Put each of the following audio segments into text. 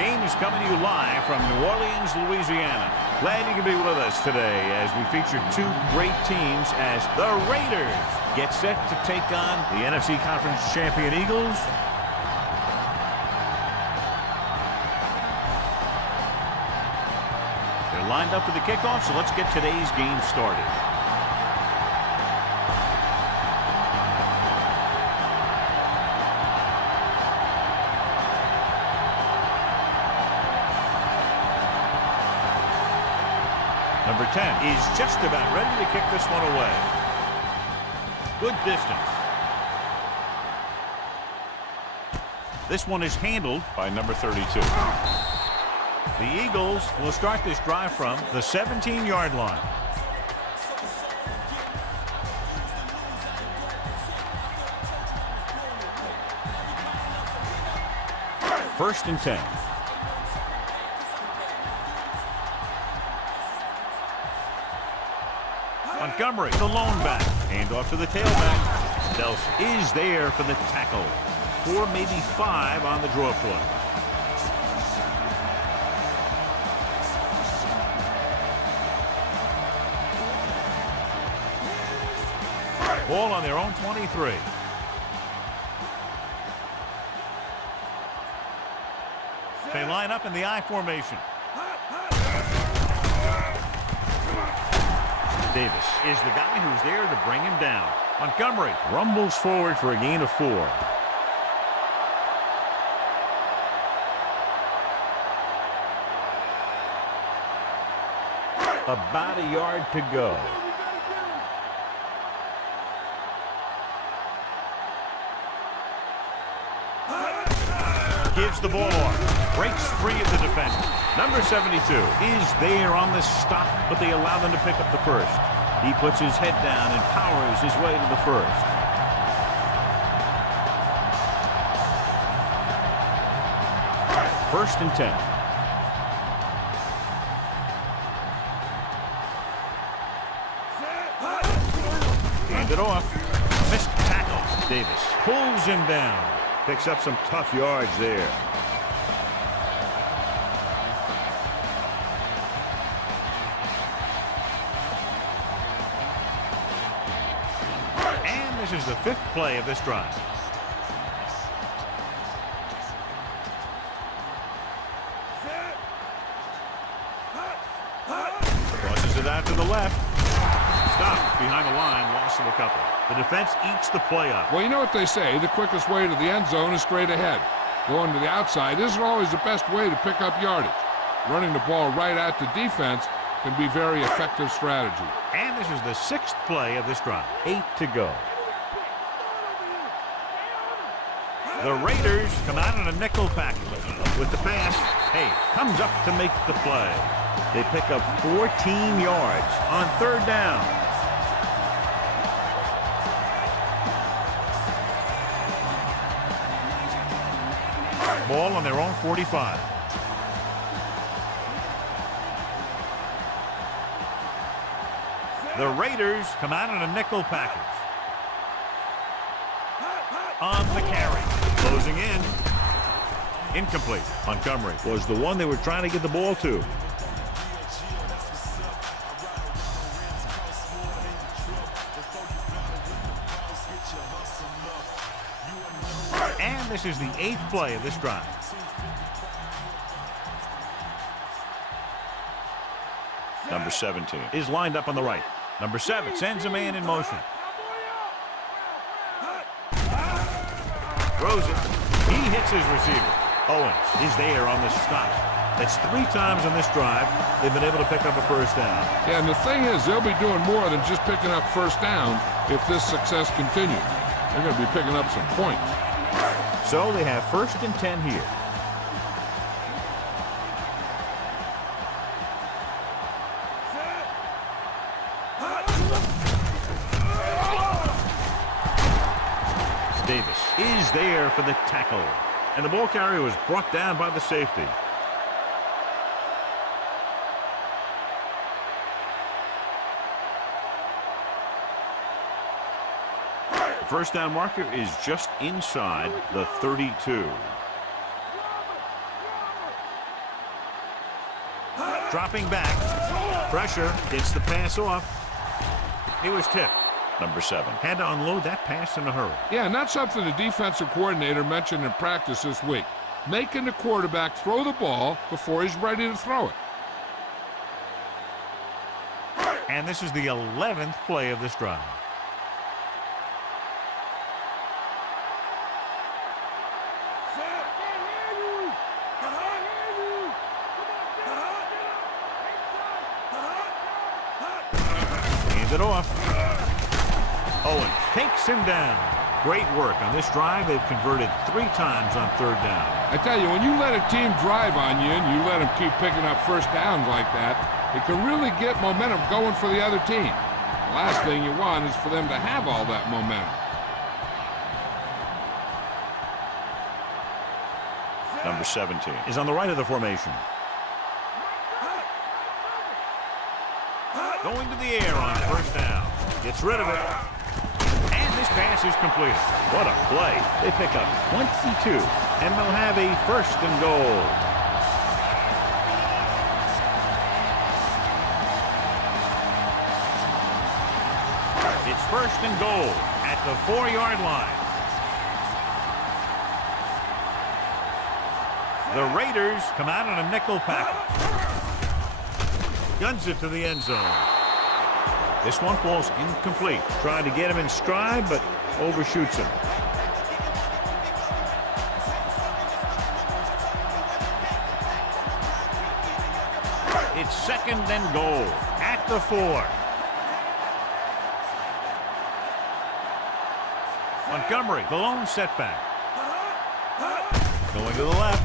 game is coming to you live from New Orleans, Louisiana. Glad you can be with us today as we feature two great teams as the Raiders get set to take on the NFC Conference champion Eagles. They're lined up for the kickoff, so let's get today's game started. Number 10 is just about ready to kick this one away. Good distance. This one is handled by number 32. The Eagles will start this drive from the 17-yard line. First and 10. Montgomery, the lone back. Hand off to the tailback. Nelson is there for the tackle. 4, maybe 5 on the draw play. Ball on their own 23. They line up in the I formation. Davis is the guy who's there to bring him down. Montgomery rumbles forward for a gain of 4. About a yard to go. Gives the ball off. Breaks free of the defender. Number 72 is there on the stop, but they allow them to pick up the first. He puts his head down and powers his way to the first. First and 10. Hand it off. Missed tackle. Davis pulls him down. Picks up some tough yards there. This is the 5th play of this drive. Crosses it out to the left. Stopped behind the line, loss of a couple. The defense eats the play up. Well, you know what they say, the quickest way to the end zone is straight ahead. Going to the outside isn't always the best way to pick up yardage. Running the ball right at the defense can be very effective strategy. And this is the 6th play of this drive. 8 to go. The Raiders come out in a nickel package. With the pass, Hay comes up to make the play. They pick up 14 yards on 3rd down. Ball on their own 45. The Raiders come out in a nickel package. On the carry. Closing in. Incomplete. Montgomery was the one they were trying to get the ball to. And this is the 8th play of this drive. Number 17 is lined up on the right. Number 7 sends a man in motion. Throws it. He hits his receiver. Owens is there on the stop. That's 3 times on this drive they've been able to pick up a first down. Yeah, and the thing is, they'll be doing more than just picking up first down if this success continues. They're going to be picking up some points. So they have 1st and 10 here. Davis is there for the tackle. And the ball carrier was brought down by the safety. The first down marker is just inside the 32. Dropping back. Pressure. Gets the pass off. It was tipped. Number 7. Had to unload that pass in a hurry. Yeah, and that's something the defensive coordinator mentioned in practice this week. Making the quarterback throw the ball before he's ready to throw it. And this is the 11th play of this drive. Hands it off. Owen takes him down. Great work on this drive. They've converted 3 times on 3rd down. I tell you, when you let a team drive on you and you let them keep picking up first downs like that, it can really get momentum going for the other team. The last thing you want is for them to have all that momentum. Number 17 is on the right of the formation. Going to the air on 1st down. Gets rid of it. And this pass is completed. What a play. They pick up 22, and they'll have a 1st and goal. It's 1st and goal at the 4-yard line. The Raiders come out on a nickel package. Guns it to the end zone. This one falls incomplete. Trying to get him in stride, but overshoots him. It's 2nd and goal at the 4. Montgomery, the lone setback. Going to the left.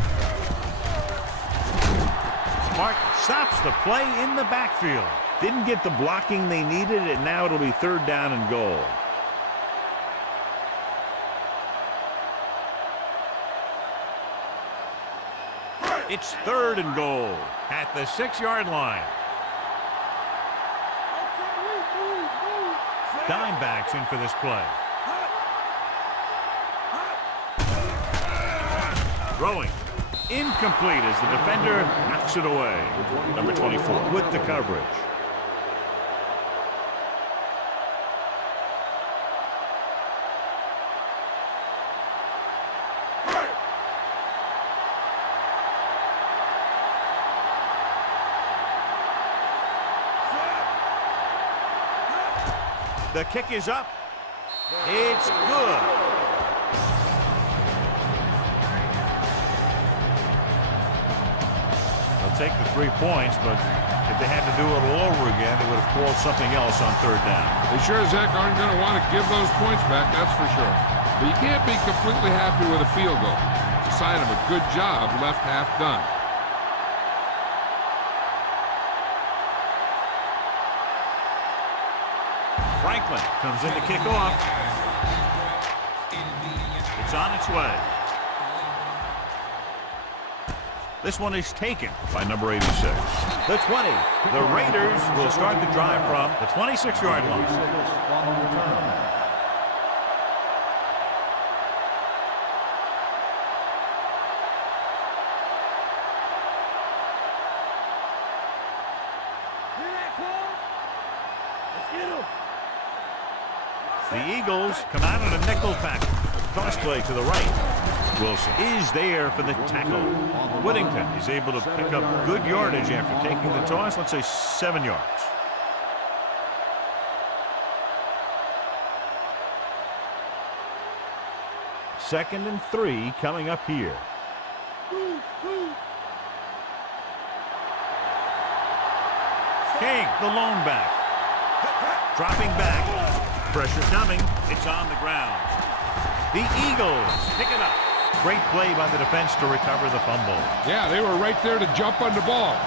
Mark stops the play in the backfield. Didn't get the blocking they needed, and now it'll be 3rd down and goal. It's 3rd and goal at the 6-yard line. Dimebacks in for this play. Throwing. Incomplete as the defender knocks it away. Number 24 with the coverage. The kick is up. It's good. They'll take the 3 points, but if they had to do it all over again, they would have called something else on 3rd down. They sure as heck aren't going to want to give those points back, that's for sure. But you can't be completely happy with a field goal. It's a sign of a good job left half done. Franklin comes in to kick off. It's on its way. This one is taken by number 86. The 20. The Raiders will start the drive from the 26-yard line. The Eagles come out on a nickel package. Toss play to the right. Wilson is there for the tackle. Whittington is able to pick up good yardage after taking the toss, let's say 7 yards. Second and 3 coming up here. King, the lone back. Dropping back. Pressure coming. It's on the ground. The Eagles pick it up. Great play by the defense to recover the fumble. Yeah, they were right there to jump on the ball.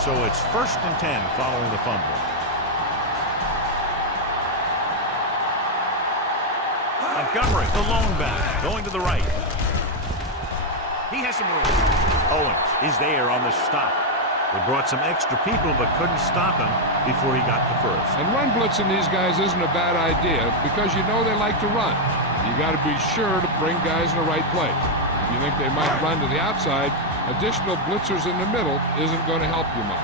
So it's 1st and 10 following the fumble. Montgomery, the lone back, going to the right. He has some room. Owens is there on the stop. They brought some extra people but couldn't stop him before he got the first. And run blitzing these guys isn't a bad idea because you know they like to run. You got to be sure to bring guys in the right place. If you think they might run to the outside, additional blitzers in the middle isn't going to help you much.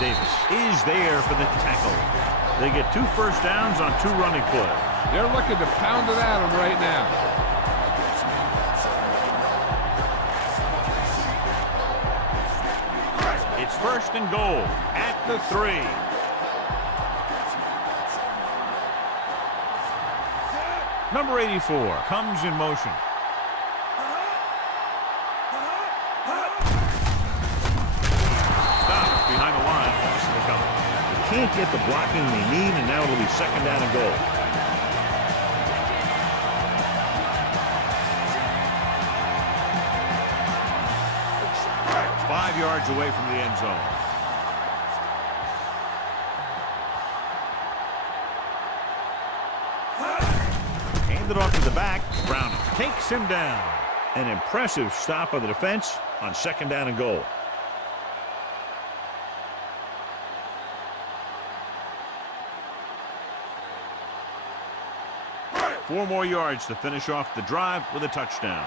Davis is there for the tackle. They get 2 first downs on 2 running plays. They're looking to pound it at him right now. It's 1st and goal at the 3. Number 84 comes in motion. Stop behind the line. They can't get the blocking they need, and now it'll be 2nd down and goal. Yards away from the end zone. Handed off to the back. Browning takes him down. An impressive stop of the defense on 2nd down and goal. Four more yards to finish off the drive with a touchdown.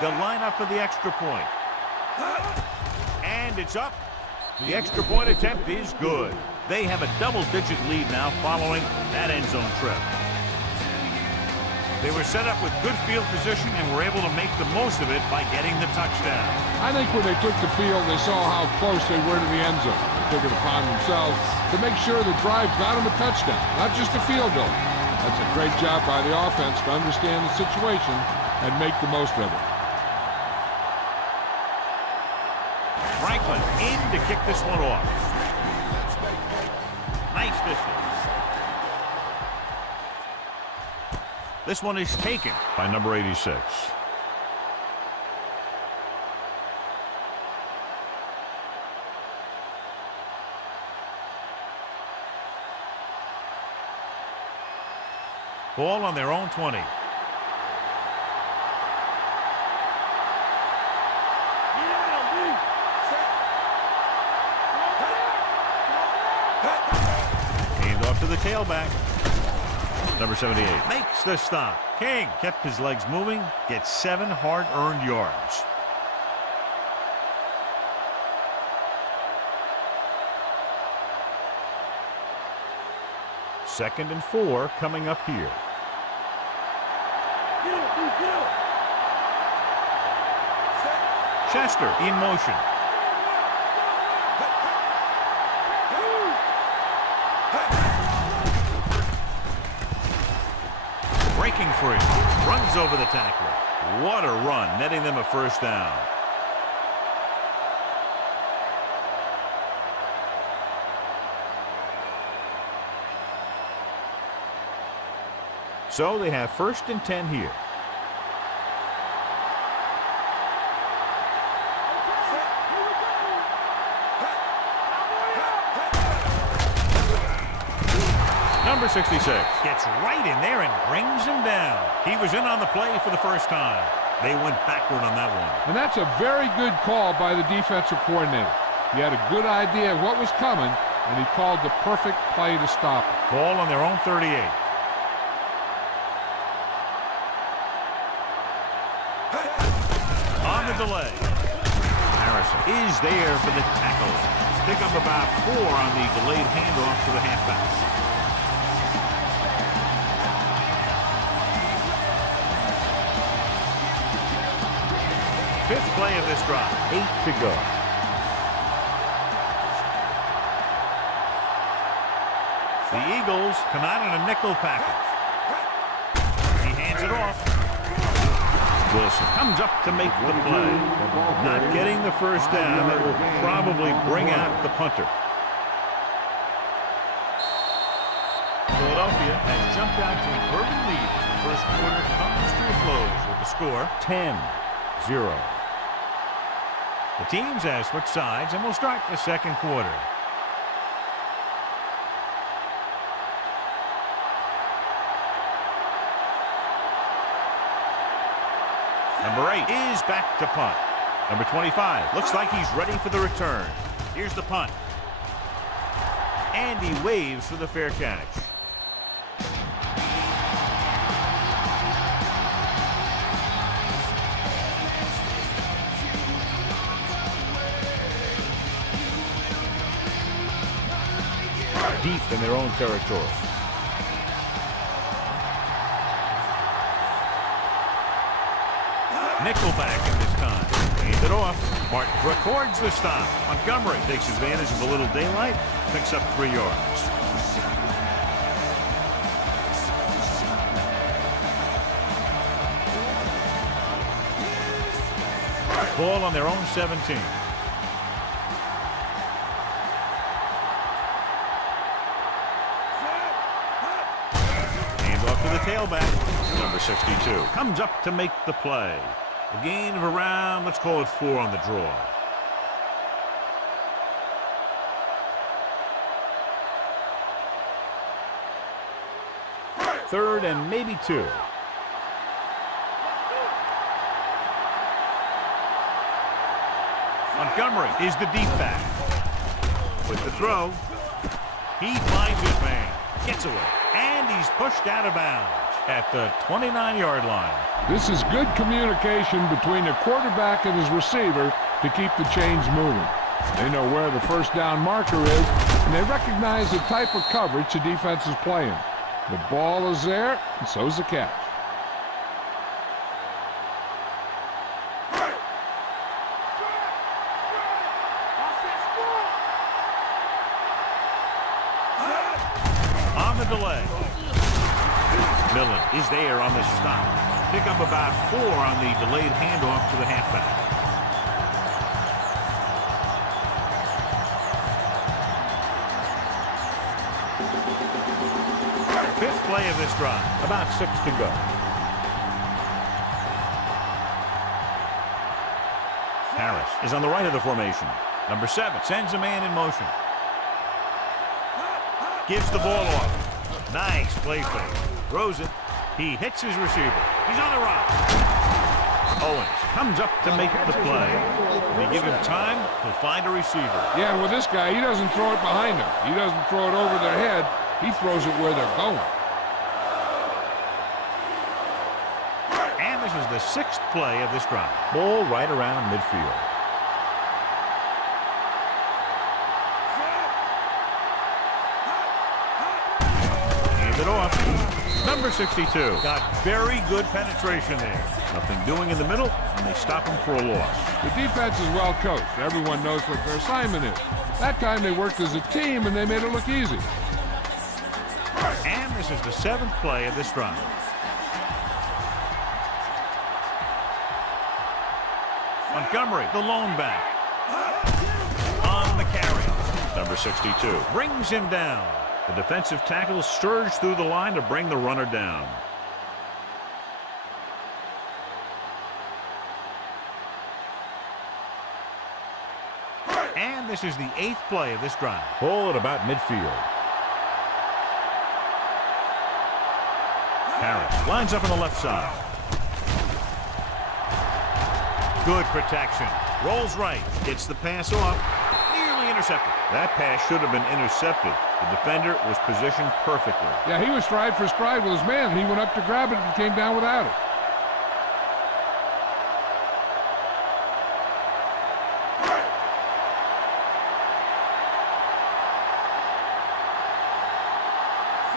The lineup for the extra point. And it's up. The extra point attempt is good. They have a double-digit lead now following that end zone trip. They were set up with good field position and were able to make the most of it by getting the touchdown. I think when they took the field, they saw how close they were to the end zone. They took it upon themselves to make sure the drive got them a touchdown, not just a field goal. That's a great job by the offense to understand the situation and make the most of it. Franklin in to kick this one off. Nice distance. This one is taken by number 86. Ball on their own 20. Hand off to the tailback. Number 78 makes the stop. King kept his legs moving, gets 7 hard-earned yards. Second and 4 coming up here. Chester in motion. Breaking free. Runs over the tackler. What a run, netting them a first down. So they have 1st and 10 here. Number 66 gets right in there and brings him down. He was in on the play for the first time. They went backward on that one. And that's a very good call by the defensive coordinator. He had a good idea of what was coming, and he called the perfect play to stop it. Ball on their own 38. On the delay. Harrison is there for the tackle. Pick up about 4 on the delayed handoff to the halfback. Fifth play of this drive. 8 to go. The Eagles come out in a nickel package. He Hands it off. Wilson comes up to make the play. Not getting the first down. That will probably bring out the punter. Philadelphia has jumped out to an early lead as the first quarter comes to a close with the score 10-0. The teams have switched sides, and we'll start the second quarter. Number 8 is back to punt. Number 25 looks like he's ready for the return. Here's the punt. And he waves for the fair catch. Deep in their own territory. Nickelback in this time. Hands it off. Martin records the stop. Montgomery takes advantage of a little daylight. Picks up 3 yards. Ball on their own 17. The tailback, number 62, comes up to make the play. A gain of around, let's call it 4 on the draw. Third and maybe 2. Montgomery is the deep back. With the throw, he finds his man, gets away. And he's pushed out of bounds at the 29-yard line. This is good communication between the quarterback and his receiver to keep the chains moving. They know where the first down marker is, and they recognize the type of coverage the defense is playing. The ball is there, and so is the catch. On the delay. Millen is there on the stop. Pick up about 4 on the delayed handoff to the halfback. Fifth play of this drive. About 6 to go. Harris is on the right of the formation. Number 7 sends a man in motion. Gives the ball off. Nice play fake. Throws it. He hits his receiver. He's on the run. Owens comes up to make the play. They give him time to find a receiver. Yeah, with this guy, he doesn't throw it behind them. He doesn't throw it over their head. He throws it where they're going. And this is the 6th play of this drive. Ball right around midfield. Hand it off. Number 62 got very good penetration there. Nothing doing in the middle, and they stop him for a loss. The defense is well coached. Everyone knows what their assignment is. That time they worked as a team, and they made it look easy. And this is the 7th play of this drive. Montgomery, the lone back. On the carry. Number 62 brings him down. The defensive tackle surged through the line to bring the runner down. And this is the 8th play of this drive. Ball at about midfield. Harris lines up on the left side. Good protection. Rolls right. Gets the pass off. Nearly intercepted. That pass should have been intercepted. The defender was positioned perfectly. Yeah, he was stride for stride with his man. He went up to grab it and came down without it.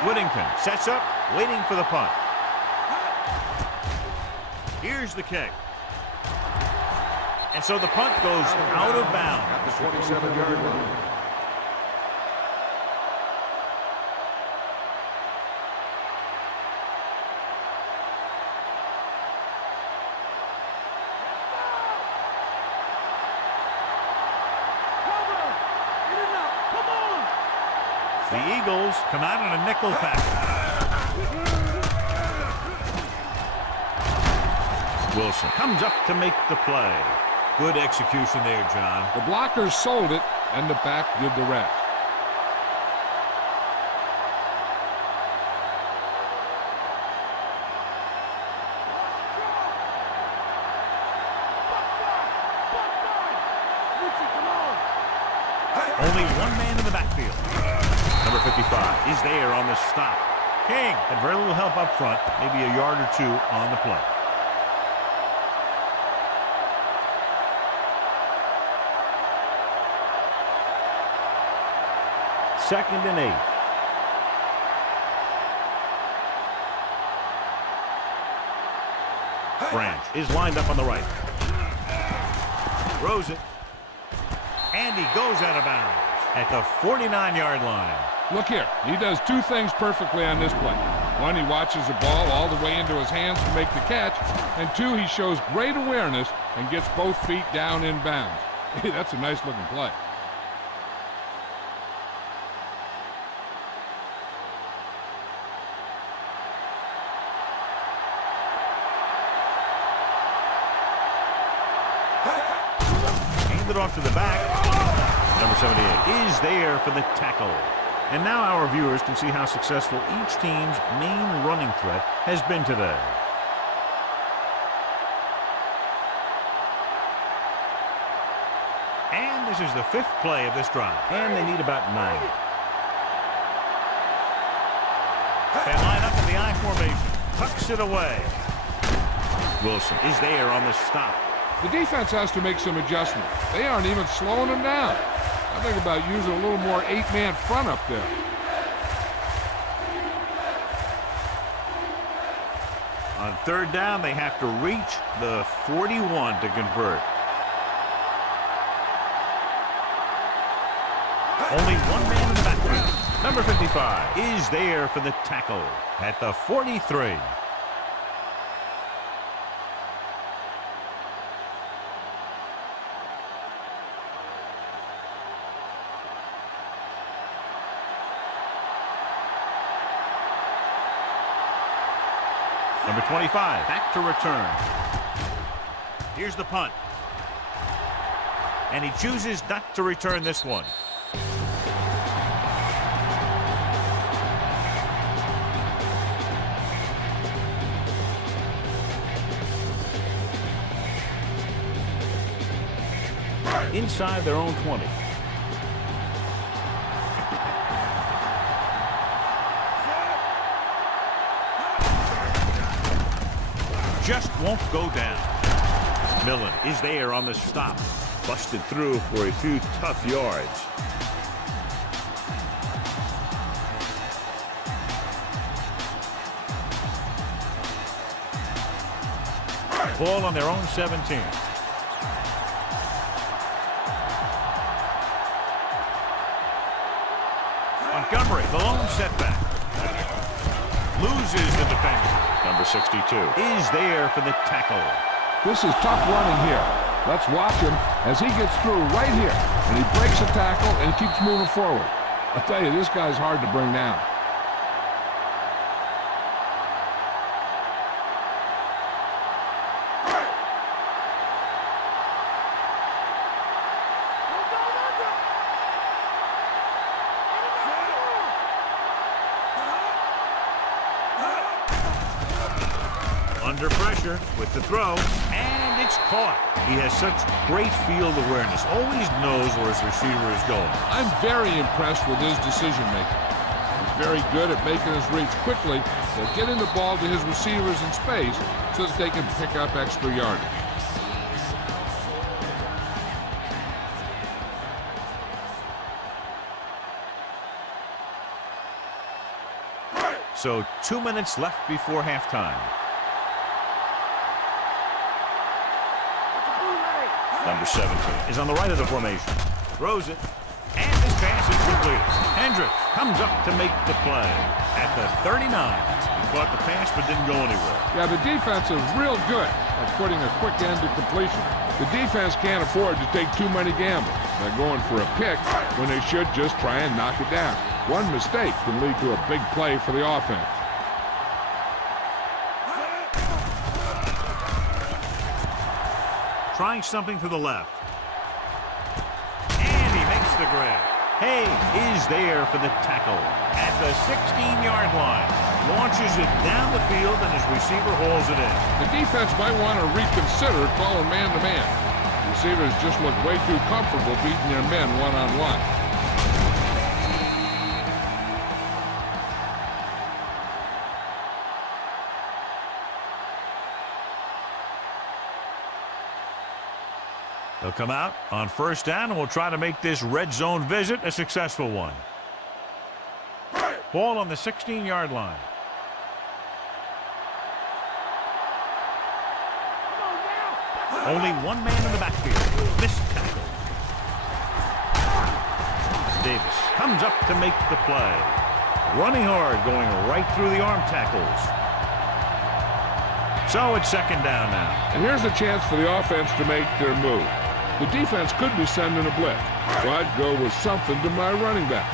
Whittington sets up, waiting for the punt. Here's the kick. And so the punt goes out of bounds. At the 27-yard line. The Eagles come out in a nickel package. Wilson comes up to make the play. Good execution there, John. The blockers sold it, and the back did the rest. Only one man in the backfield. Number 55 is there on the stop. King had very little help up front, maybe a yard or two on the play. Second and 8. Branch is lined up on the right. Throws it. And he goes out of bounds at the 49-yard line. Look here. He does two things perfectly on this play. One, he watches the ball all the way into his hands to make the catch. And two, he shows great awareness and gets both feet down in bounds. Hey, that's a nice-looking play. Hand it off to the back. Number 78 is there for the tackle. And now our viewers can see how successful each team's main running threat has been today. And this is the 5th play of this drive. And they need about 9. They line up in the I formation. Tucks it away. Wilson is there on the stop. The defense has to make some adjustments. They aren't even slowing them down. I think about using a little more 8-man front up there. On 3rd down, they have to reach the 41 to convert. Only one man in the backfield. Number 55 is there for the tackle at the 43. Number 25, back to return. Here's the punt. And he chooses not to return this one. Inside their own 20. Just won't go down. Millen is there on the stop. Busted through for a few tough yards. Ball on their own 17. Montgomery, the lone setback. Loses the defender. Number 62 is there for the tackle. This is tough running here. Let's watch him as he gets through right here. And he breaks a tackle and keeps moving forward. I tell you, this guy's hard to bring down. Under pressure with the throw, and it's caught. He has such great field awareness, always knows where his receiver is going. I'm very impressed with his decision-making. He's very good at making his reads quickly, but getting the ball to his receivers in space so that they can pick up extra yardage. So 2 minutes left before halftime. Number 17 is on the right of the formation. Throws it. And this pass is complete. Hendricks comes up to make the play at the 39. He caught the pass but didn't go anywhere. Yeah, the defense is real good at putting a quick end to completion. The defense can't afford to take too many gambles by going for a pick when they should just try and knock it down. One mistake can lead to a big play for the offense. Trying something to the left. And he makes the grab. Hay is there for the tackle at the 16-yard line. Launches it down the field, and his receiver hauls it in. The defense might want to reconsider calling man-to-man. Receivers just look way too comfortable beating their men one-on-one. They'll come out on first down, and we'll try to make this red zone visit a successful one. Ball on the 16-yard line. Only one man in the backfield. Missed tackle. Davis comes up to make the play. Running hard, going right through the arm tackles. So it's second down now. And here's a chance for the offense to make their move. The defense could be sending a blitz, so I'd go with something to my running back.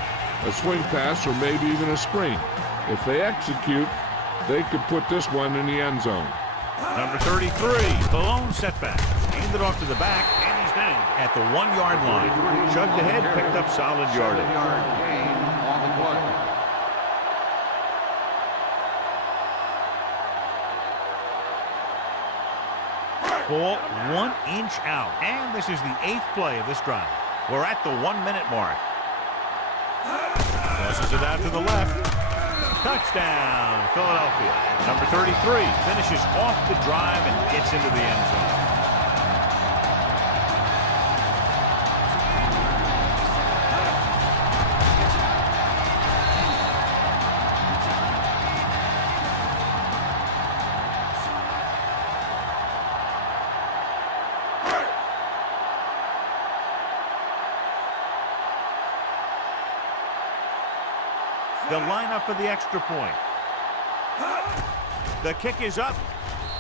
A swing pass or maybe even a screen. If they execute, they could put this one in the end zone. Number 33, the lone setback. Handed off to the back, and he's down at the 1-yard line. Chugged ahead, picked up solid yardage. Gain on the play. Ball 1 inch out, and this is the 8th play of this drive. We're at the 1-minute mark. Tosses it out to the left. Touchdown, Philadelphia. Number 33 finishes off the drive and gets into the end zone. The lineup for the extra point. The kick is up.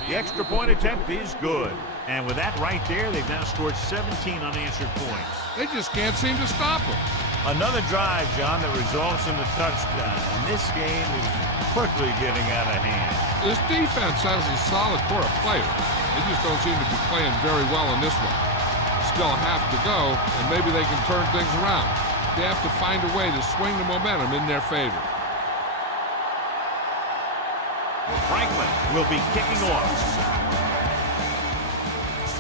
The extra point attempt is good. And with that right there, they've now scored 17 unanswered points. They just can't seem to stop them. Another drive, John, that results in a touchdown. And this game is quickly getting out of hand. This defense has a solid core of players. They just don't seem to be playing very well in this one. Still have to go, and maybe they can turn things around. They have to find a way to swing the momentum in their favor. Franklin will be kicking off.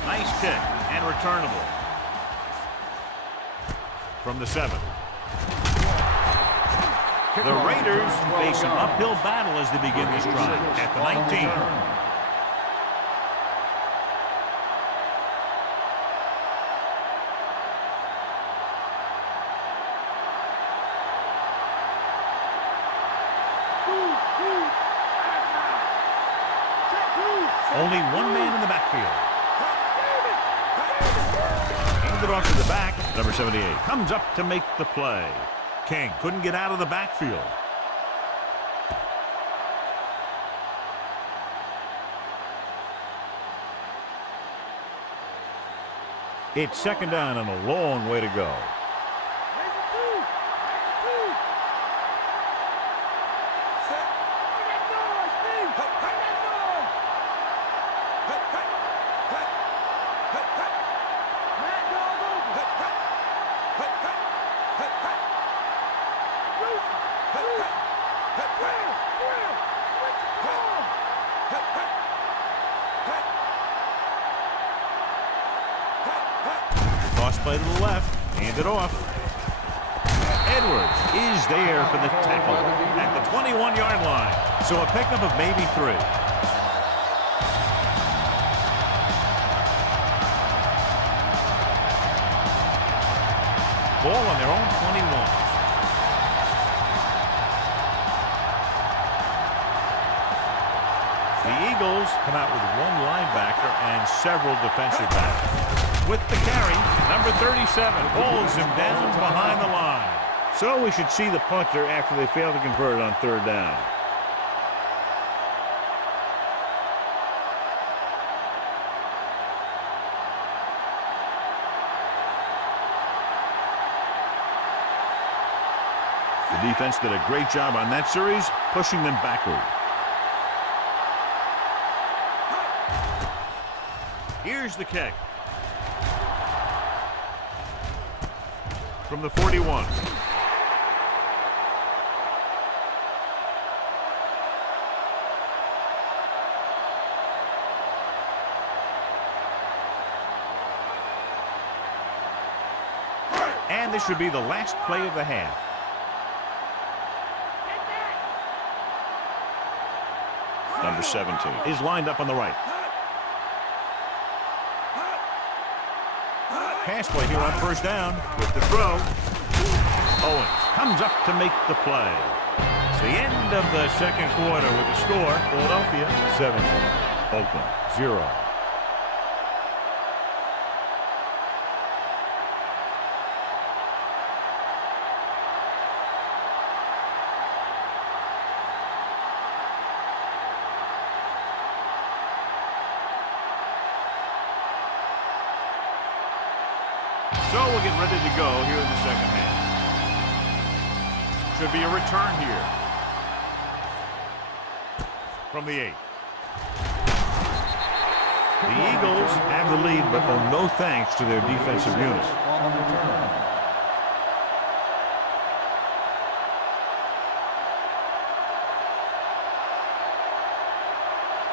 Nice kick and returnable. From the 7. The Raiders face an uphill battle as they begin this drive at the 19. Only one man in the backfield. Handed off to the back. Number 78 comes up to make the play. King couldn't get out of the backfield. It's second down and a long way to go. Toss play to the left, hand it off. Edwards is there for the tackle at the 21-yard line. So a pickup of maybe 3. Ball on their own 21. The Eagles come out with one linebacker and several defensive backs. With the carry, number 37 holds him down behind the line. So we should see the punter after they fail to convert on third down. The defense did a great job on that series, pushing them backward. Here's the kick. From the 41. And this should be the last play of the half. Number 17 is lined up on the right. Pass play here on first down with the throw. Owens comes up to make the play. It's the end of the second quarter with the score. Philadelphia 17, Oakland 0. So we'll get ready to go here in the second half. Should be a return here. From the 8. The Eagles have the lead, but owe no thanks to their defensive unit.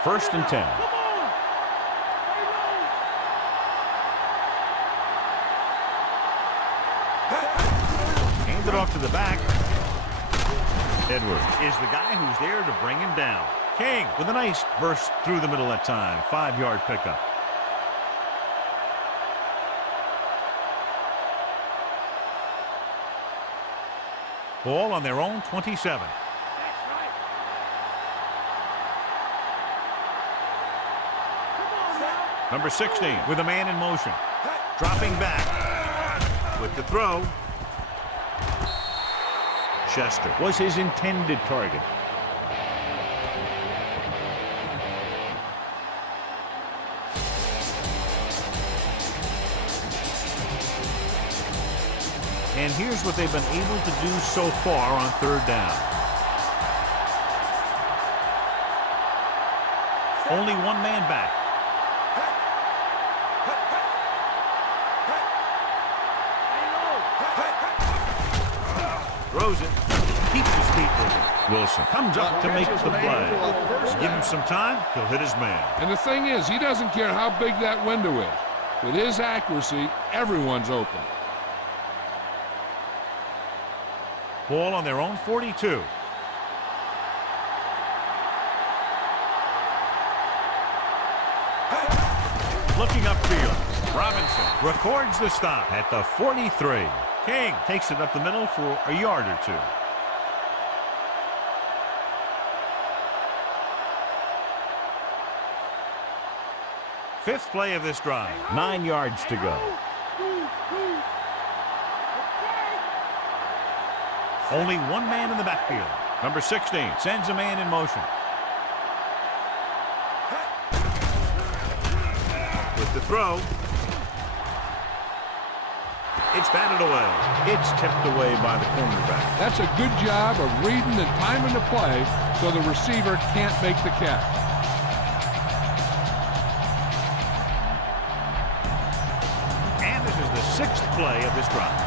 First and 10. It off to the back. Edwards is the guy who's there to bring him down. King with a nice burst through the middle that time. 5-yard pickup. Ball on their own 27. Number 16 with a man in motion. Dropping back with the throw. Chester was his intended target. And here's what they've been able to do so far on third down. Only one man back. Throws it. Keeps his feet moving. Wilson comes up to make the play. Give him some time, he'll hit his man. And the thing is, he doesn't care how big that window is. With his accuracy, everyone's open. Ball on their own 42. Looking upfield. Robinson records the stop at the 43. King takes it up the middle for a yard or two. Fifth play of this drive. 9 yards to go. Only one man in the backfield. Number 16 sends a man in motion. With the throw. It's batted away. It's tipped away by the cornerback. That's a good job of reading and timing the play so the receiver can't make the catch. And this is the 6th play of this drive.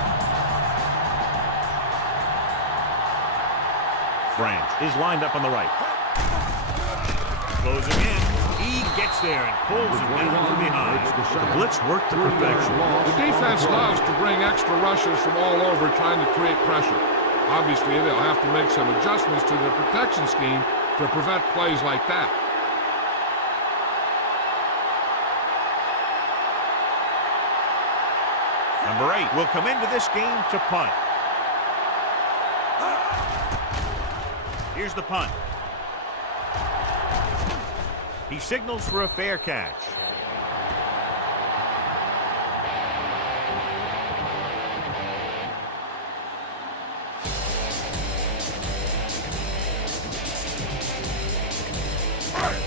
Branch is lined up on the right. Closing in. He gets there and pulls it down from behind. The blitz worked to perfection. The defense loves to bring extra rushers from all over trying to create pressure. Obviously, they'll have to make some adjustments to their protection scheme to prevent plays like that. Number 8 will come into this game to punt. Here's the punt. He signals for a fair catch.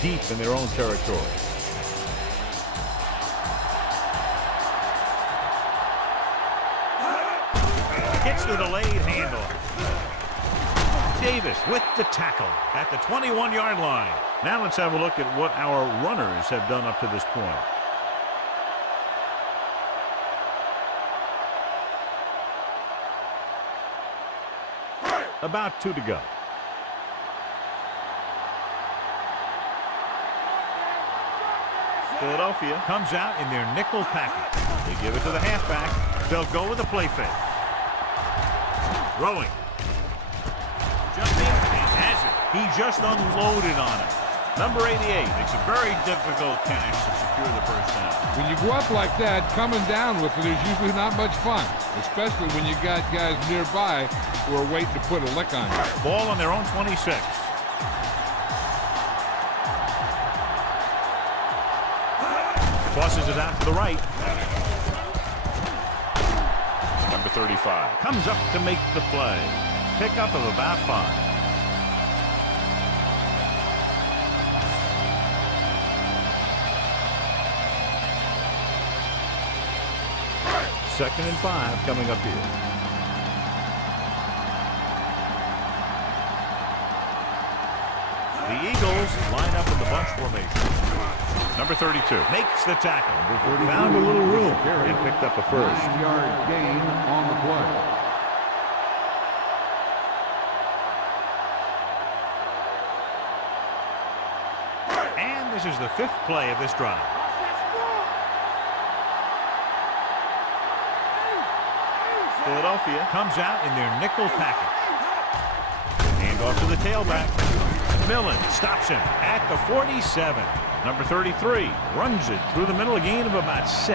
Deep in their own territory. Gets the delayed handoff. Davis with the tackle at the 21-yard line. Now let's have a look at what our runners have done up to this point. About 2 to go. Philadelphia comes out in their nickel package. They give it to the halfback. They'll go with a play fake. Throwing. Jumping and has it. He just unloaded on it. Number 88 makes a very difficult catch to secure the first down. When you go up like that, coming down with it is usually not much fun, especially when you got guys nearby who are waiting to put a lick on you. Ball on their own 26. Tosses it out to the right. Number 35 comes up to make the play. Pickup of about 5. Second and 5 coming up here. The Eagles line up in the bunch formation. Number 32 makes the tackle. Found a little room and picked up a first. 9-yard gain on the play. And this is the 5th play of this drive. Philadelphia comes out in their nickel package. Hand off to the tailback. Millen stops him at the 47. Number 33 runs it through the middle, a gain of about 6.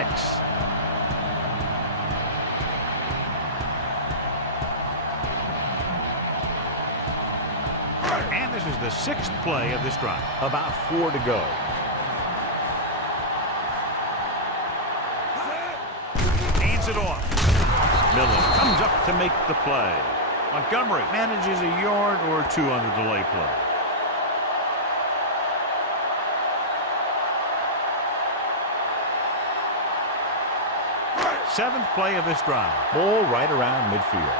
And this is the 6th play of this drive. About 4 to go. Hands it off. Millen comes up to make the play. Montgomery manages a yard or 2 on the delay play. Seventh play of this drive. Ball right around midfield.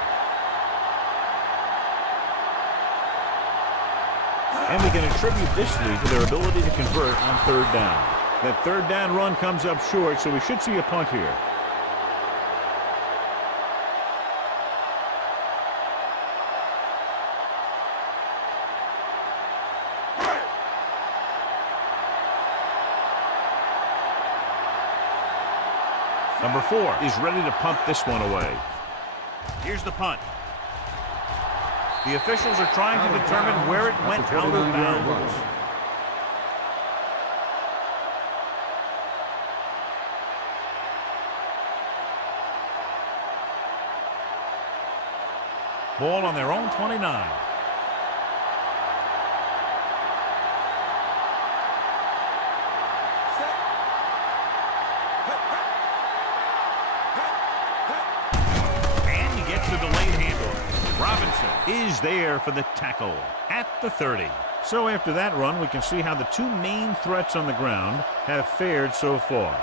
And we can attribute this lead to their ability to convert on 3rd down. That 3rd down run comes up short, so we should see a punt here. Number 4 is ready to punt this one away. Here's the punt. The officials are trying to determine where it went out of bounds. Ball on their own 29. Is there for the tackle at the 30. So after that run, we can see how the 2 main threats on the ground have fared so far.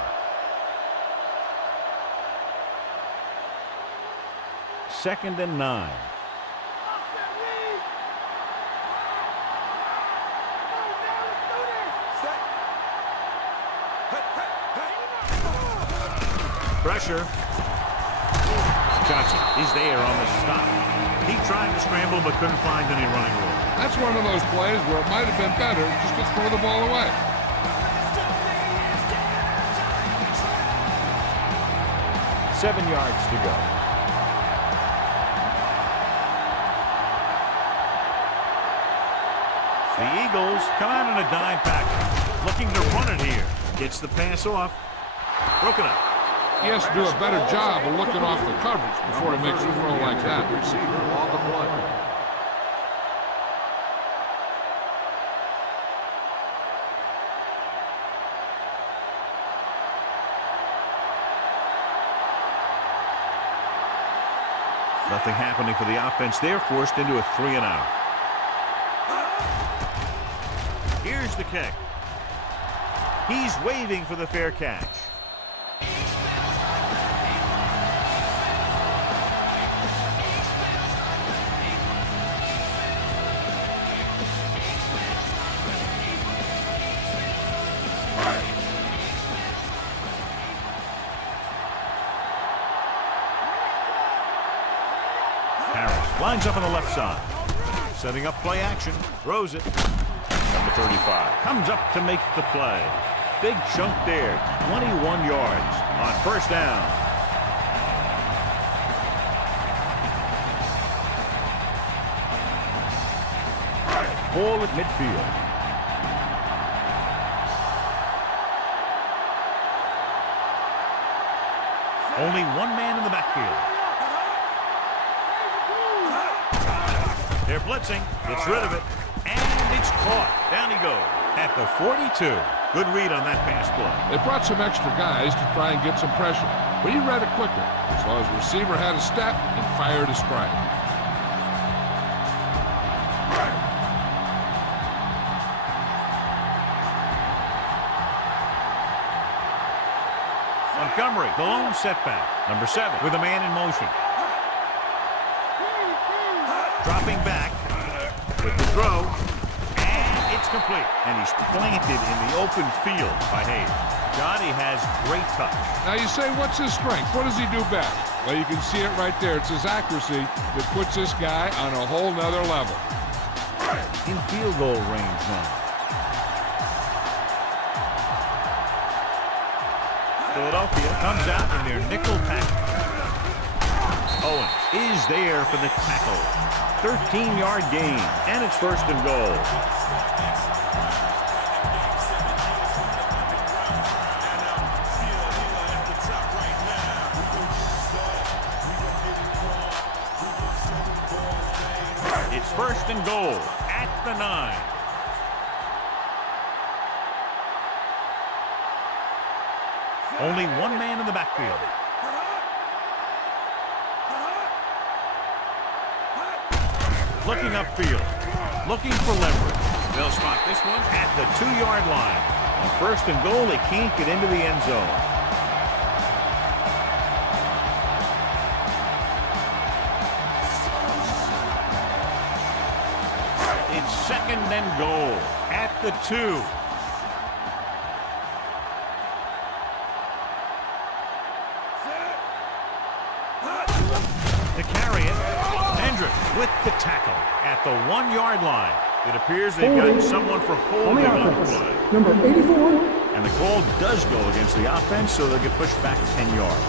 Second and 9. Pressure. Johnson is there on the stop. He tried to scramble but couldn't find any running room. That's one of those plays where it might have been better just to throw the ball away. Seven yards to go. The Eagles come out in a dime package, looking to run it here. Gets the pass off. Broken up. He has to do a better job of looking off the coverage before he makes a throw like that. Receiver on the play. Nothing happening for the offense. They're forced into a 3 and out. Here's the kick. He's waving for the fair catch. Lines up on the left side. Setting up play action. Throws it. Number 35 comes up to make the play. Big chunk there. 21 yards on first down. Ball at midfield. Only one man in the backfield. They're blitzing. Gets rid of it. And it's caught. Down he goes at the 42. Good read on that pass play. They brought some extra guys to try and get some pressure, but he read it quicker. So his receiver had a step and fired a strike. Montgomery, the lone setback. Number 7 with a man in motion. Dropping back with the throw. And it's complete. And he's planted in the open field by Hayes. Johnny has great touch. Now you say, what's his strength? What does he do best? Well, you can see it right there. It's his accuracy that puts this guy on a whole nother level. In field goal range now. Philadelphia comes out in their nickel package. Owens is there for the tackle. 13-yard gain, and it's first and goal. It's first and goal at the 9. Only one man in the backfield. Looking upfield. Looking for leverage. They'll spot this one at the 2-yard line. On first and goal, they can't get into the end zone. It's second and goal at the 2. With the tackle at the 1-yard line. It appears they've got someone for holding on the play. Number 84. And the call does go against the offense, so they'll get pushed back 10 yards.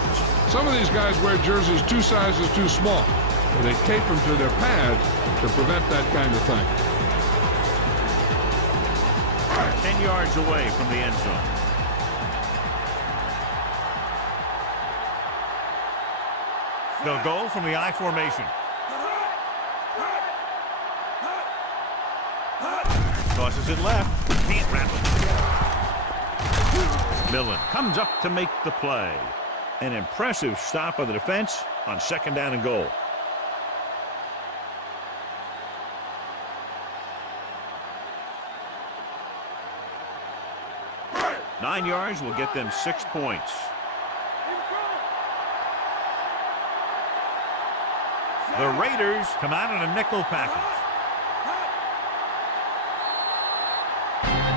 Some of these guys wear jerseys 2 sizes too small. And they tape them to their pad to prevent that kind of thing. 10 yards away from the end zone. They'll go from the I formation. Tosses it left. Can't wrap it. Millen comes up to make the play. An impressive stop of the defense on second down and goal. Nine yards will get them 6 points. The Raiders come out in a nickel package.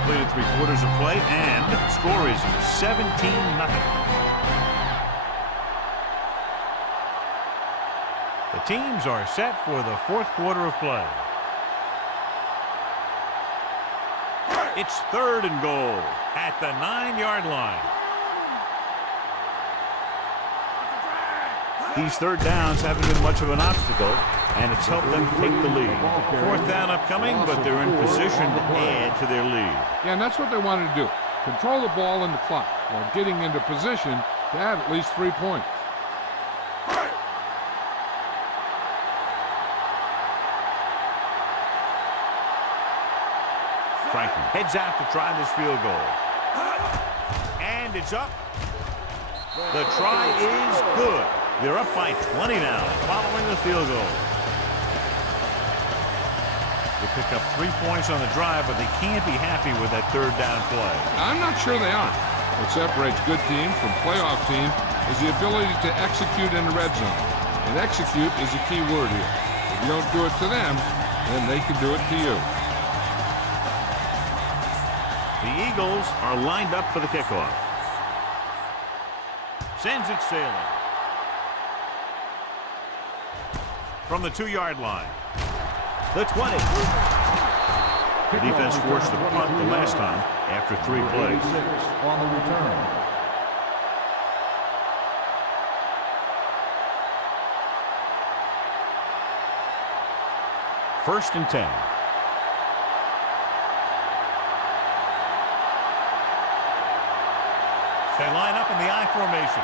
Completed 3/4 of play, and the score is 17-0. The teams are set for the 4th quarter of play. It's third and goal at the 9-yard line. These third downs haven't been much of an obstacle, and it's helped them take the lead. 4th down upcoming, but they're in position to add to their lead. Yeah, and that's what they wanted to do. Control the ball and the clock while getting into position to add at least 3 points. Franklin heads out to try this field goal. And it's up. The try is good. They're up by 20 now, following the field goal. They pick up 3 points on the drive, but they can't be happy with that third down play. I'm not sure they are. What separates good team from playoff team is the ability to execute in the red zone. And execute is a key word here. If you don't do it to them, then they can do it to you. The Eagles are lined up for the kickoff. Sends it sailing. from the 2-yard line. The 20. The defense forced the punt the last time after 3 plays. On the return. First and 10. They line up in the I formation.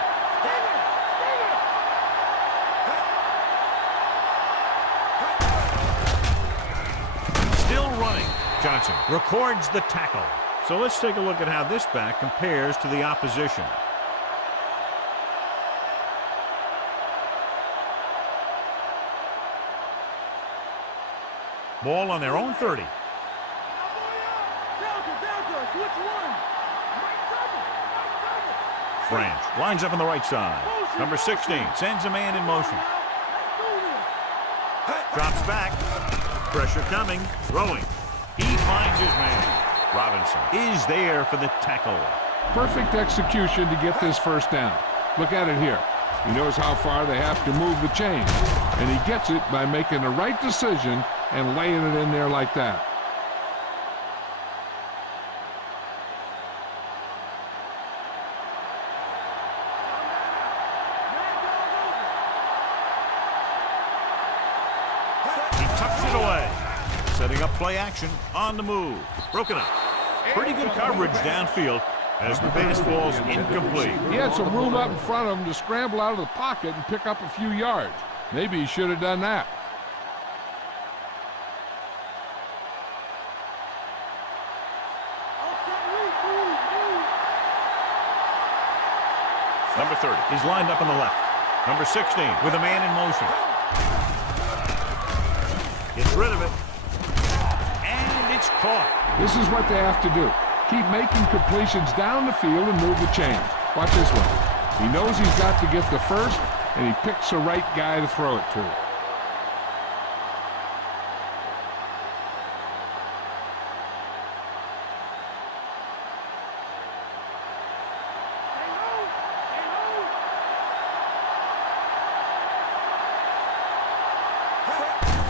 Still running. Johnson records the tackle. So let's take a look at how this back compares to the opposition. Ball on their own 30. Branch lines up on the right side. Number 16 sends a man in motion. Drops back. Pressure coming. Throwing. He finds his man. Robinson is there for the tackle. Perfect execution to get this first down. Look at it here. He knows how far they have to move the chain. And he gets it by making the right decision and laying it in there like that. Setting up play action on the move. Broken up. Pretty good coverage downfield as the pass falls incomplete. He had some room up in front of him to scramble out of the pocket and pick up a few yards. Maybe he should have done that. Number 30 is lined up on the left. Number 16 with a man in motion. Gets rid of it. It's caught. This is what they have to do. Keep making completions down the field and move the chains. Watch this one. He knows he's got to get the first, and he picks the right guy to throw it to.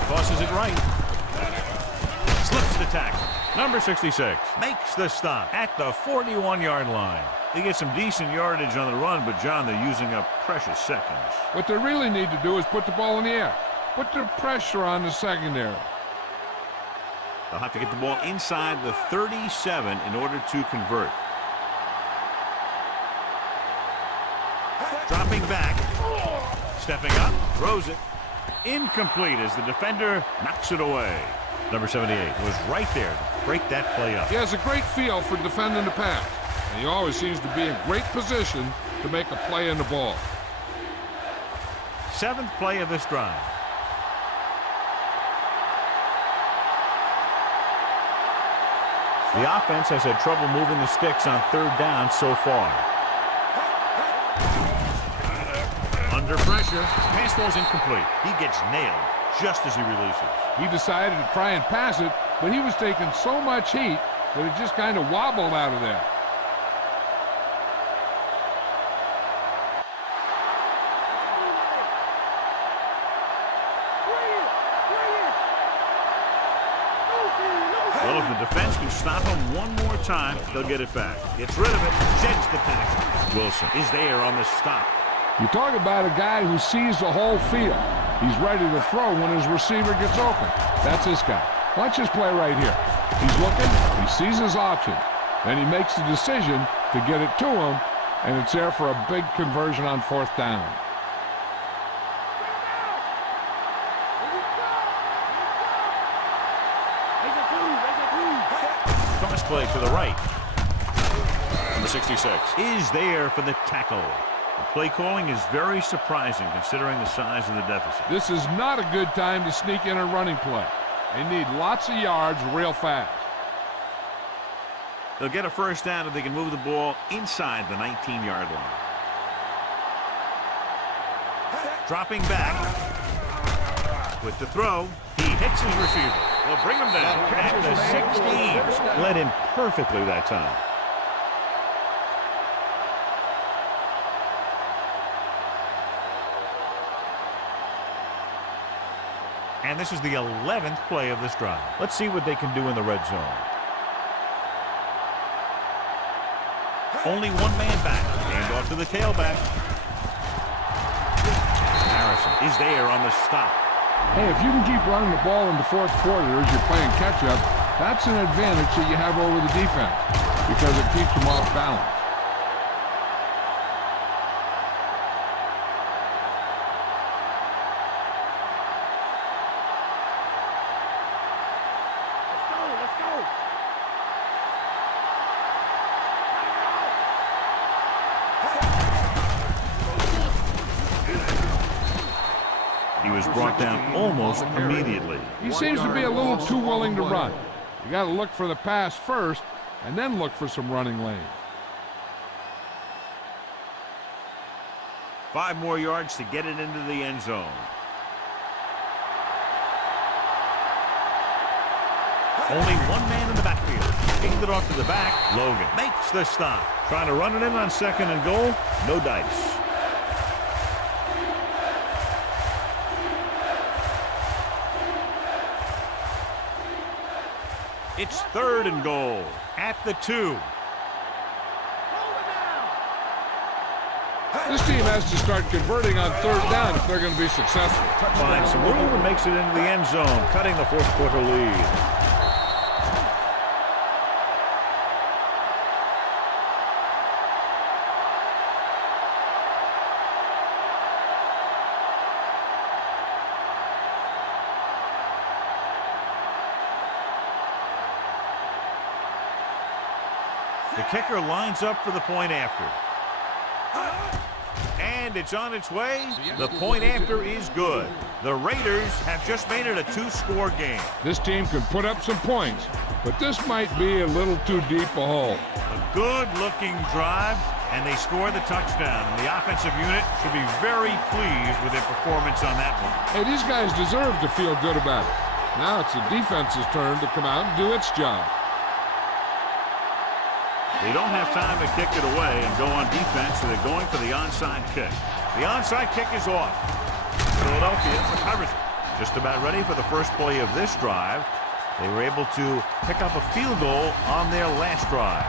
Tosses it right. Slips the tackle. Number 66 makes the stop at the 41-yard line. They get some decent yardage on the run, but, John, they're using up precious seconds. What they really need to do is put the ball in the air. Put the pressure on the secondary. They'll have to get the ball inside the 37 in order to convert. Dropping back. Stepping up. Throws it. Incomplete as the defender knocks it away. Number 78 was right there to break that play up. He has a great feel for defending the pass, and he always seems to be in great position to make a play in the ball. 7th play of this drive. The offense has had trouble moving the sticks on 3rd down so far. Under pressure, pass falls incomplete. He gets nailed just as he releases. He decided to try and pass it, but he was taking so much heat that it just kind of wobbled out of there. Well, if the defense can stop him one more time, they'll get it back. Gets rid of it, sheds the tackle. Wilson is there on the stop. You talk about a guy who sees the whole field. He's ready to throw when his receiver gets open. That's this guy. Watch this play right here. He's looking, he sees his option, then he makes the decision to get it to him, and it's there for a big conversion on 4th down. Cross play to the right. Number 66 is there for the tackle. The play calling is very surprising considering the size of the deficit. This is not a good time to sneak in a running play. They need lots of yards real fast. They'll get a first down if they can move the ball inside the 19-yard line. Dropping back with the throw. He hits his receiver. They'll bring him down at the 16. Led in perfectly that time. And this is the 11th play of this drive. Let's see what they can do in the red zone. Only one man back. Hand off to the tailback. Harrison is there on the stop. Hey, if you can keep running the ball in the fourth quarter as you're playing catch-up, that's an advantage that you have over the defense because it keeps them off balance. He was brought down almost immediately. He seems to be a little too willing to run. You got to look for the pass first and then look for some running lanes. 5 more yards to get it into the end zone. Only one man in the backfield. Handed it off to the back. Logan makes the stop. Trying to run it in on 2nd and goal. No dice. It's 3rd and goal at the 2. This team has to start converting on 3rd down if they're going to be successful. Finds some room and makes it into the end zone, cutting the 4th quarter lead. The kicker lines up for the point after. And it's on its way. The point after is good. The Raiders have just made it a 2-score game. This team can put up some points, but this might be a little too deep a hole. A good-looking drive, and they score the touchdown. And the offensive unit should be very pleased with their performance on that one. Hey, these guys deserve to feel good about it. Now it's the defense's turn to come out and do its job. They don't have time to kick it away and go on defense, so they're going for the onside kick. The onside kick is off. Philadelphia recovers it. Just about ready for the first play of this drive. They were able to pick up a field goal on their last drive.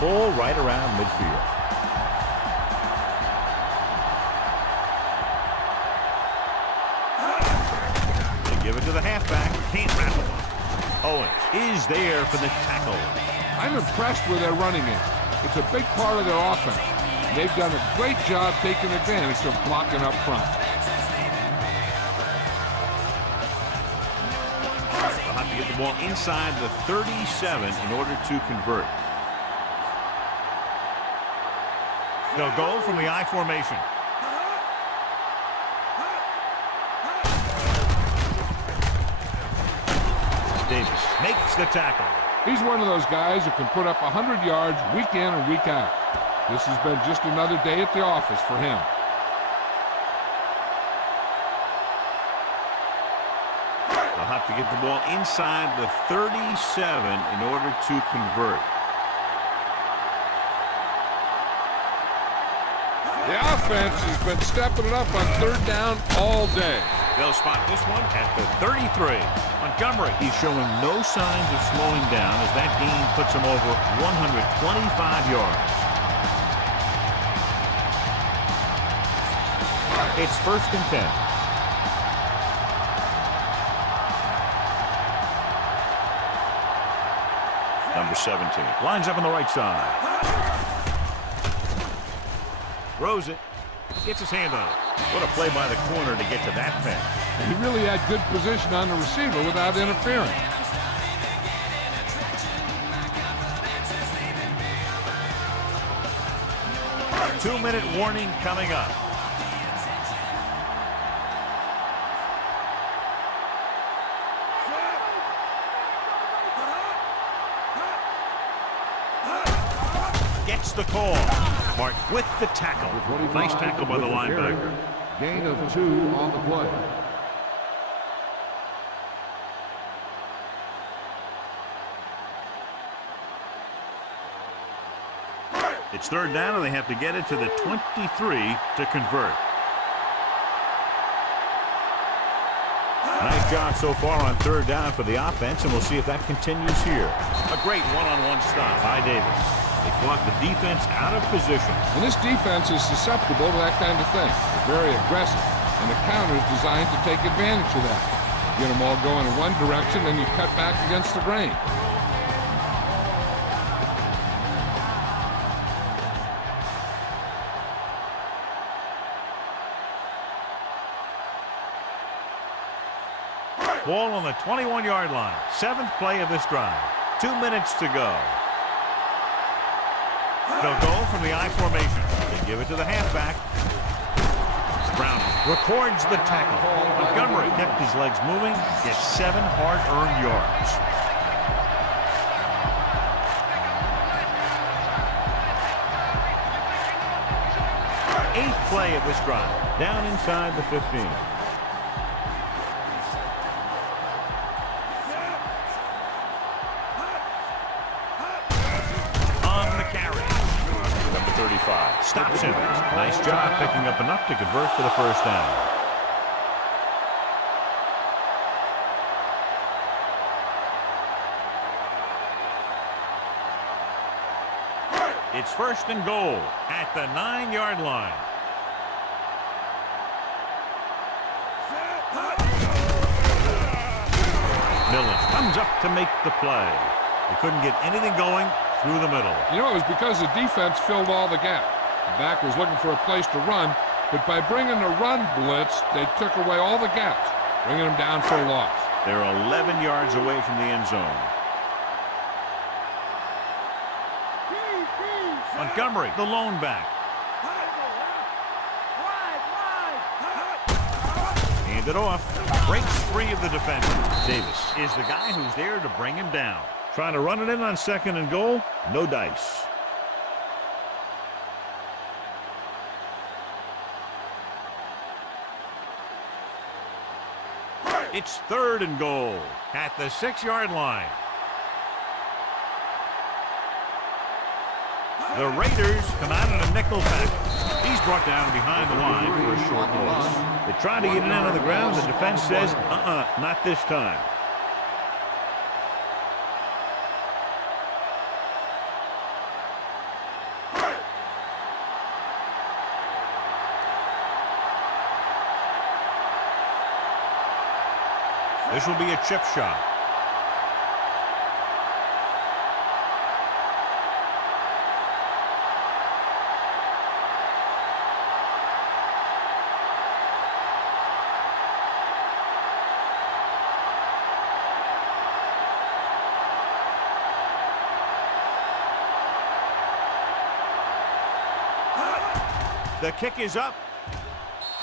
Ball right around midfield. Give it to the halfback. Can't wrap it up. Owens is there for the tackle. I'm impressed with their running game. It's a big part of their offense. They've done a great job taking advantage of blocking up front. They'll have to get the ball inside the 37 in order to convert. They'll go from the I formation. Davis makes the tackle. He's one of those guys who can put up 100 yards week in and week out. This has been just another day at the office for him. They'll have to get the ball inside the 37 in order to convert. The offense has been stepping it up on 3rd down all day. They'll spot this one at the 33. Montgomery, he's showing no signs of slowing down as that gain puts him over 125 yards. It's 1st and 10. Number 17 lines up on the right side. Throws it. Gets his hand on it. What a play by the corner to get to that pass. And he really had good position on the receiver without interfering. Two-minute warning coming up. Gets the call. Mark with the tackle. Nice tackle by the linebacker. Gain of 2 on the play. It's It's third down, and they have to get it to the 23 to convert. Nice job so far on third down for the offense, and we'll see if that continues here. A great one-on-one stop by Davis. They caught the defense out of position. And this defense is susceptible to that kind of thing. They're very aggressive, and the counter is designed to take advantage of that. Get them all going in one direction, then you cut back against the grain. Ball on the 21-yard line. 7th play of this drive. 2 minutes to go. They'll go from the I formation. They give it to the halfback. Brown records the tackle. Montgomery kept his legs moving. Gets 7 hard-earned yards. 8th play of this drive. Down inside the 15. Stops him. Nice job picking up enough to convert for the first down. It's first and goal at the 9-yard line. Millen comes up to make the play. They couldn't get anything going through the middle. You know, it was because the defense filled all the gaps. The back was looking for a place to run, but by bringing the run blitz, they took away all the gaps, bringing them down for a loss. They're 11 yards away from the end zone. Montgomery, the lone back. Hand it off. Breaks free of the defender. Davis is the guy who's there to bring him down. Trying to run it in on 2nd and goal. No dice. It's 3rd and goal at the 6-yard line. The Raiders come out in a nickel package. He's brought down behind the line for a short loss. They try to get it in on the ground. The defense says, not this time. This will be a chip shot. The kick is up.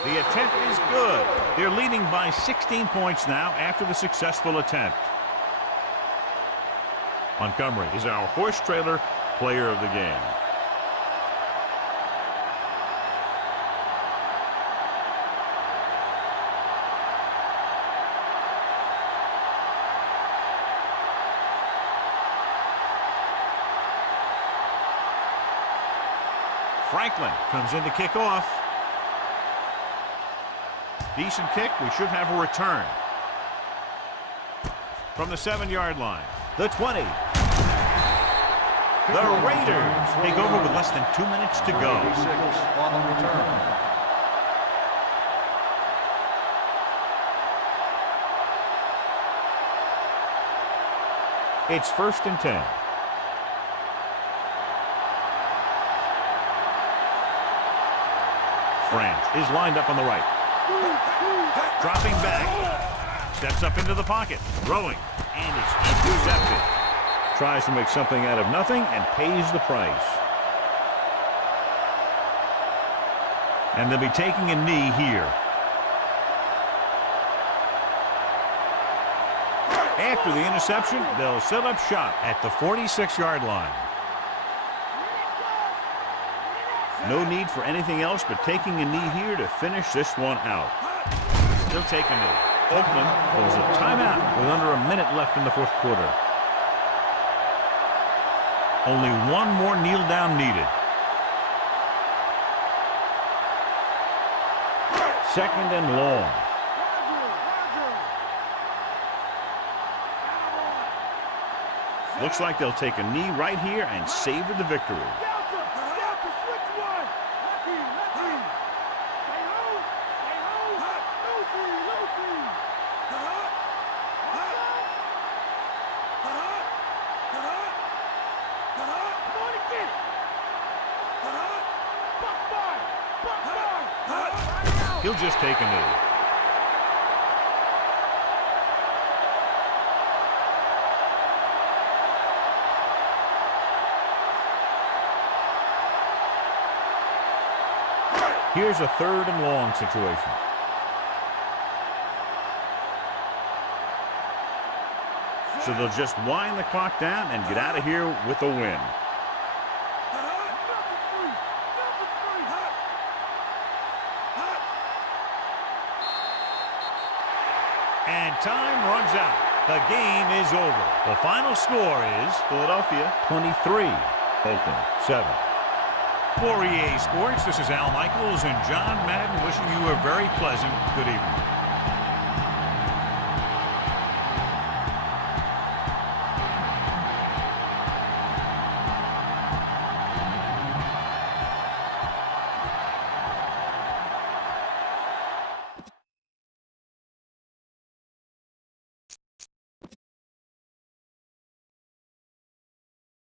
The attempt is good. They're leading by 16 points now after the successful attempt. Montgomery is our horse trailer player of the game. Franklin comes in to kick off. Decent kick. We should have a return. From the 7-yard line. The 20. The Raiders take over with less than 2 minutes to go. On the return. It's 1st and 10. Branch is lined up on the right. Dropping back. Steps up into the pocket. Throwing. And it's intercepted. Tries to make something out of nothing and pays the price. And they'll be taking a knee here. After the interception, they'll set up shop at the 46-yard line. No need for anything else but taking a knee here to finish this one out. They'll take a knee. Oakland calls a timeout with under a minute left in the 4th quarter. Only one more kneel down needed. Second and long. Looks like they'll take a knee right here and savor the victory. He'll just take a knee. Here's a third and long situation. So they'll just wind the clock down and get out of here with a win. And time runs out. The game is over. The final score is Philadelphia 23, Oakland 7. For EA Sports, this is Al Michaels and John Madden wishing you a very pleasant good evening.